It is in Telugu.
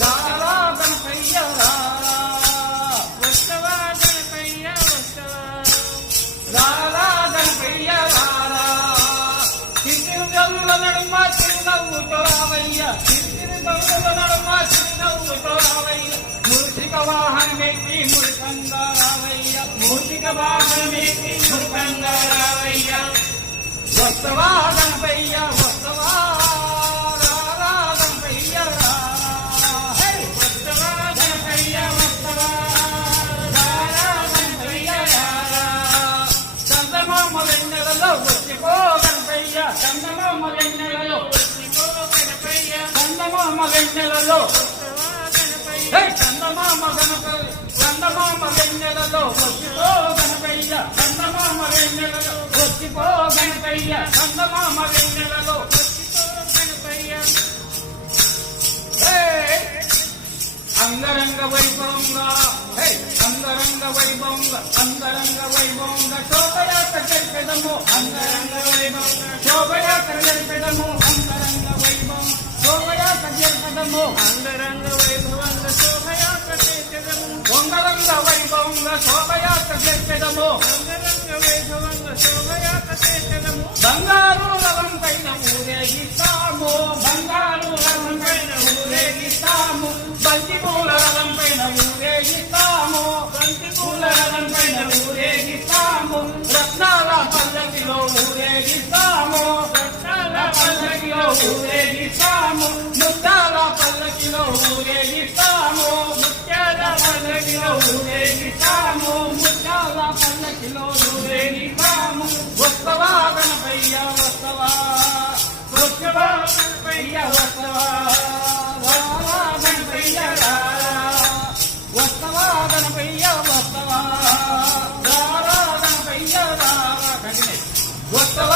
రారా గణపయ్య రారా వస్తవా గణపయ్య వస్తవా రారా గణపయ్య రారా చిరు గల్లుల నడుమ చిరునవ్వుతో రావయ్య చిరు గల్లుల నడుమ చిరునవ్వుతో రావయ్య మూషిక వాహనమెక్కి మురికంగా రావయ్య మూషిక వాహనమెక్కి మురికంగా రావయ్య వస్తవా గణపయ్య వస్తవా రారా గణపయ్య రారా వస్తవా గణపయ్య వస్తవా రారా గణపయ్య రారా చందమామ వెన్నెలలో వచ్చిపో గణపయ్య చందమామ వెన్నెలలో వచ్చిపో గణపయ్య చందమామ వెన్నెలలో వస్తవా గణపయ్య చందమామ గణపయ్య చందమామ వెన్నెలలో వచ్చిపో గణపయ్య చందమామ వెన్నెలలో వచ్చిపో గణపయ్య చందమామ వెన్నెలలో వచ్చిపో గణపయ్య అంగరంగ వైభవంగా అంగరంగ వైభవంగా అంగరంగ వైభవంగా శోభయాత్ర జరిపెదము అంగరంగ వైభవంగా శోభయాత్ర జరిపెదము అంగరంగ వైభవం శోభయాత్ర జరిపెదము అంగరంగ వైభవంగా శోభయాత్ర చేసెదము అంగరంగ వైభవంగా శోభయాత్ర జరిపెదము అంగరంగ వైభవంగా శోభయాత్ర చేసెదము బంగారు రథం పైన ఊరేగిస్తాము బంగారు రథం పైన ఊరేగిస్తాము బంతి పూల రథం పైన ఊరేగిస్తాము బంతి పూల రథం పైన ఊరేగిస్తాము రత్నాల పల్లకిలో ఊరేగిస్తాము రత్నాల పల్లకిలో ఊరేగిస్తాము ముత్యాల పల్లకిలో ఊరేగిస్తాము ముత్యాల పల్లకిలో ఊరేగిస్తాము ముత్యాల పల్లకిలో ఊరేగిస్తాము వస్తవా గణపయ్య వస్తవా వస్తవా గణపయ్య వస్తవా రారా గణపయ్య రారా వస్తవా గణపయ్య వస్తవా రారా గణపయ్య రారా వస్తవా